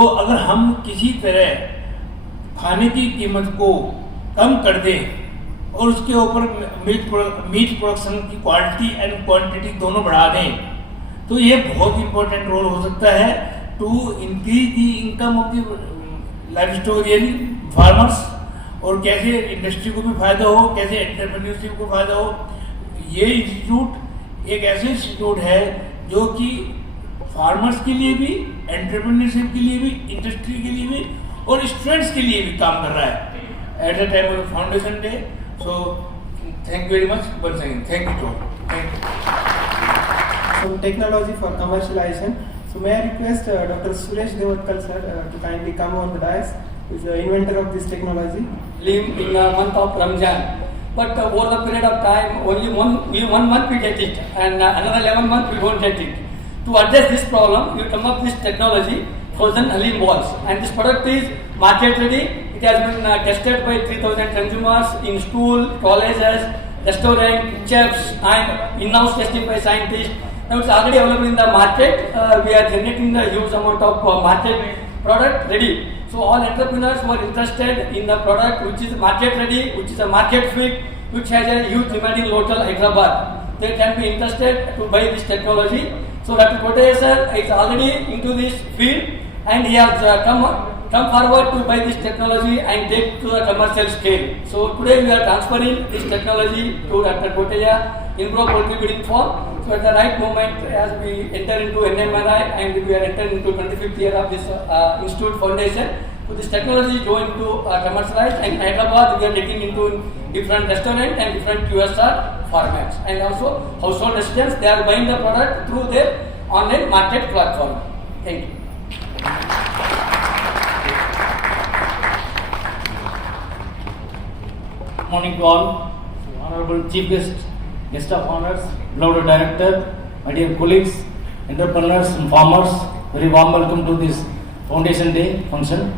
तो अगर हम किसी तरह खाने की कीमत को कम कर दें और उसके ऊपर मीट प्रोडक्शन की क्वालिटी एंड क्वांटिटी दोनों बढ़ा दें, तो ये बहुत इंपॉर्टेंट रोल हो सकता है to increase the income of the life स्टोरियन फार्मर्स, और कैसे इंडस्ट्री को भी फायदा हो, कैसे एंटरप्रेन्योरशिप को फायदा हो। ये इंस्टीट्यूट एक ऐसे इंस्टीट्यूट है जो कि फार्मर्स के लिए भी, एंटरप्रेन्योरशिप के लिए भी, इंडस्ट्री के लिए भी और स्टूडेंट्स के लिए भी काम कर रहा है at the time of foundation day. So thank you very much once again, thank you too. Thank you. So technology for commercialization. So may I request Dr. Suresh Devatkar sir to kindly come on the dais, who is the inventor of this technology. In the month of Ramzan, but over the period of time, only one month we get it, and another 11 months we don't get it. To address this problem, we come up with this technology, frozen halim balls, and this product is market ready. It has been tested by 3,000 consumers in school, colleges, restaurant, chefs, and in-house testing by scientists. Now it's already available in the market. We are generating the huge amount of market product ready. So all entrepreneurs who are interested in the product which is market ready, which is a market fit, which has a huge demand in local Hyderabad, they can be interested to buy this technology. So Dr. Kotaya sir is already into this field and he has come forward to buy this technology and take to the commercial scale. So today we are transferring this technology to Dr. Kotaya in poultry breeding farm. So at the right moment, as we enter into NMRI and we are entering into 25th year of this institute foundation, so this technology is going to commercialize, and in Hyderabad we are getting into different restaurant and different QSR formats, and also household residents, they are buying the product through their online market platform. Thank you. Morning to all. Honorable Chief Guest of Honors, beloved Director, my dear colleagues, entrepreneurs and farmers, very warm welcome to this Foundation Day function.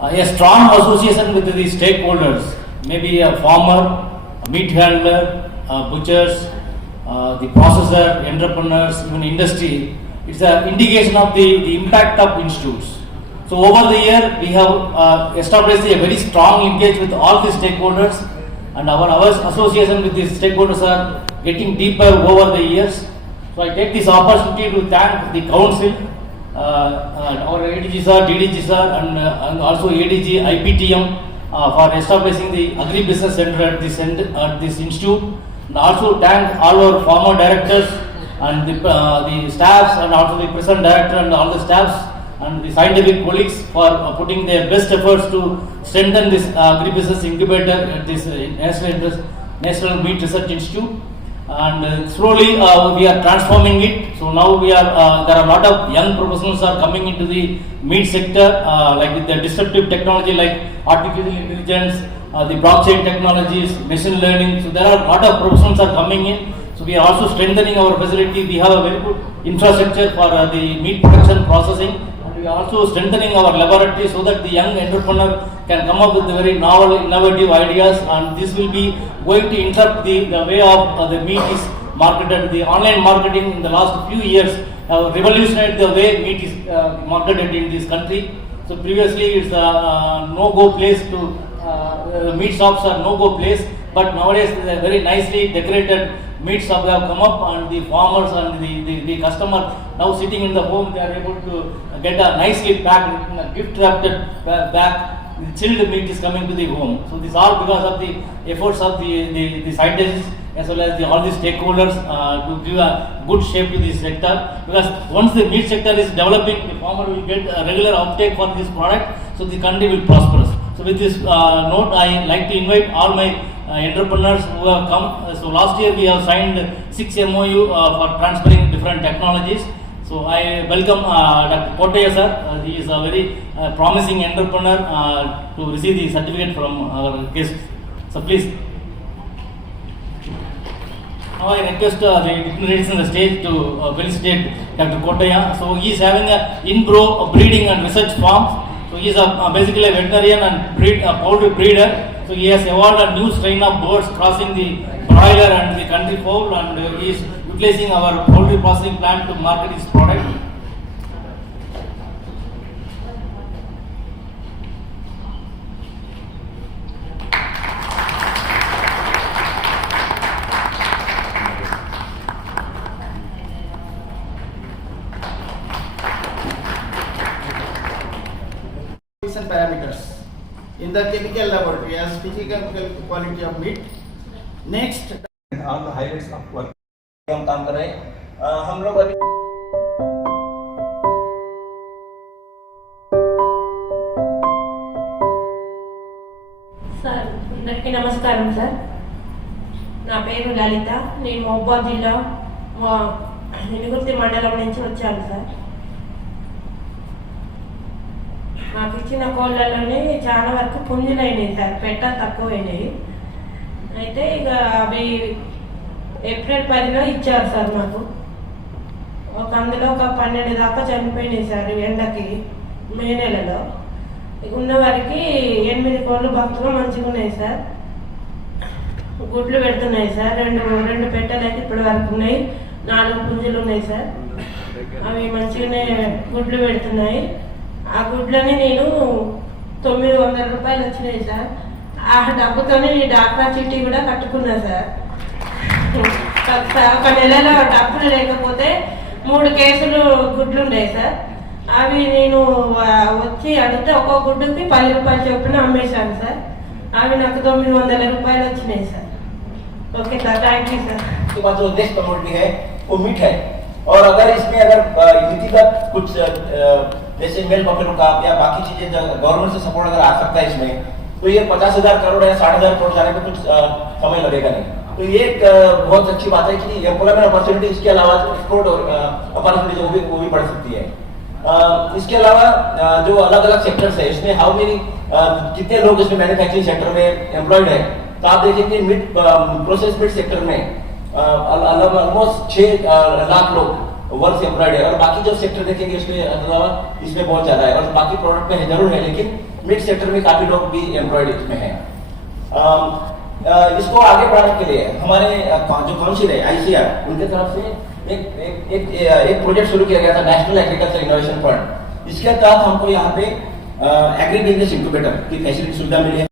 A strong association with the stakeholders, maybe a farmer, a meat handler, butchers, the processor, entrepreneurs, even industry. It's an indication of the impact of institutes. So over the year, we have established a very strong engagement with all the stakeholders, and our association with these stakeholders are getting deeper over the years. So I take this opportunity to thank the council, our ADG sir, DDG sir, and also ADG IPTM for establishing the Agri-Business Center at this institute, and also thank all our former directors and the staffs, and also the present director and all the staffs and the scientific colleagues for putting their best efforts to strengthen this agribusiness incubator at this National Meat Research Institute. And slowly we are transforming it. So now we are there are a lot of young professionals are coming into the meat sector, like with the disruptive technology like artificial intelligence, the blockchain technologies, machine learning. So there are a lot of professionals are coming in. So we are also strengthening our facility. We have a very good infrastructure for the meat production processing. We are also strengthening our laboratory so that the young entrepreneur can come up with very novel, innovative ideas, and this will be going to interrupt the way of the meat is marketed. The online marketing in the last few years have revolutionized the way meat is marketed in this country. So previously it's a no-go place to meat shops are no-go place, but nowadays they are very nicely decorated meat shops have come up, and the farmers and the customer now sitting in the home, they are able to get a nicely packed, gift wrapped bag. The chilled meat is coming to the home. So this all because of the efforts of the scientists as well as all the stakeholders to give a good shape to this sector. Because once the meat sector is developing, the farmer will get a regular uptake for this product, so the country will prosper. So with this note, I like to invite all my entrepreneurs who have come. So last year we have signed 6 MOU for transferring different technologies. So I welcome Dr. Kotaya sir. He is a very promising entrepreneur to receive the certificate from our guest. So please. Now I request the dignitaries on the stage to felicitate Dr. Kotaya. So he is having a in-grow breeding and research farm. So he is basically a veterinarian and poultry breeder. So he has evolved a new strain of birds crossing the broiler and the country fowl, and he is utilizing our poultry processing plant to market his product. classification parameters in the chemical laboratory as physical quality of meat. Next, on the highlights of work हम काम कर रहे हैं। हम लोग अभी sir అందరికీ నమస్కారం సార్. నా పేరు లలిత. నేను మహబూబాద్ జిల్లా నిలుగుర్తి మండలం నుంచి వచ్చాను సార్. మాకు ఇచ్చిన కోళ్ళలోనే చాలా వరకు పుంజులైనాయి సార్, పెట్ట తక్కువైనాయి. అయితే ఇక అవి ఏప్రిల్ 10లో ఇచ్చారు సార్ మాకు. అందులో ఒక 12 దాకా చనిపోయినాయి సార్ ఎండకి, మే నెలలో. ఉన్న వారికి 8 కోళ్ళు భక్తులు మంచిగా ఉన్నాయి సార్. గుడ్లు పెడుతున్నాయి సార్. రెండు పెట్టలకి ఇప్పటి వరకు ఉన్నాయి. 4 పుంజులు ఉన్నాయి సార్. అవి మంచిగానే గుడ్లు పెడుతున్నాయి. ఆ గుడ్లని నేను 900 రూపాయలు వచ్చినాయి సార్. ఆ డబ్బుతోనే ఈ డాక్రా చిట్టి కూడా కట్టుకున్నా సార్. ఒక నెలలో డబ్బులు లేకపోతే 3 కేసులు గుడ్లు ఉన్నాయి సార్. అవి నేను వచ్చి అడిగితే ఒక్కో గుడ్డుకి 10 రూపాయలు చొప్పున అమ్మేశాను సార్. అవి నాకు 900 రూపాయలు వచ్చినాయి sir. Okay sir, thank you sir. इसके बाद जो नेक्स्ट कमोडिटी है वो मीट है, और अगर इसमें अगर नीतिगत कुछ जैसे मेल बफेलो का या बाकी चीजें गवर्नमेंट से सपोर्ट अगर आ सकता है इसमें, तो ये 50,000 करोड़ या 60,000 करोड़ जाने में कुछ समय लगेगा नहीं। तो ये एक बहुत अच्छी बात है कि एम्प्लॉयमेंट अपॉर्चुनिटी, इसके अलावा एक्सपोर्ट और अपॉर्चुनिटी वो भी बढ़ सकती है। इसके अलावा जो अलग अलग सेक्टर्स है इसमें हाउ मेनी कितने लोग इसमें मैन्युफैक्चरिंग सेक्टर में एम्प्लॉयड है, तो आप देखेंगे मिड प्रोसेस मिड सेक्टर में ऑलमोस्ट 6 लाख लोग वर्क से एम्प्लॉयड है, और बाकी जो सेक्टर देखेंगे उसमें अलावा इसमें बहुत ज्यादा है, और बाकी प्रोडक्ट में जरूर है, लेकिन मिड सेक्टर में काफी लोग भी एम्प्लॉयड इसमें है। इसको आगे बढ़ाने के लिए हमारे जो काउंसिल है ICR, उनके तरफ से एक प्रोजेक्ट शुरू किया गया था, नेशनल एग्रीकल्चर इनोवेशन फंड। इसके तहत हमको यहाँ पे एग्री बिजनेस इंक्यूबेटर की फैसिलिटी सुविधा मिली है।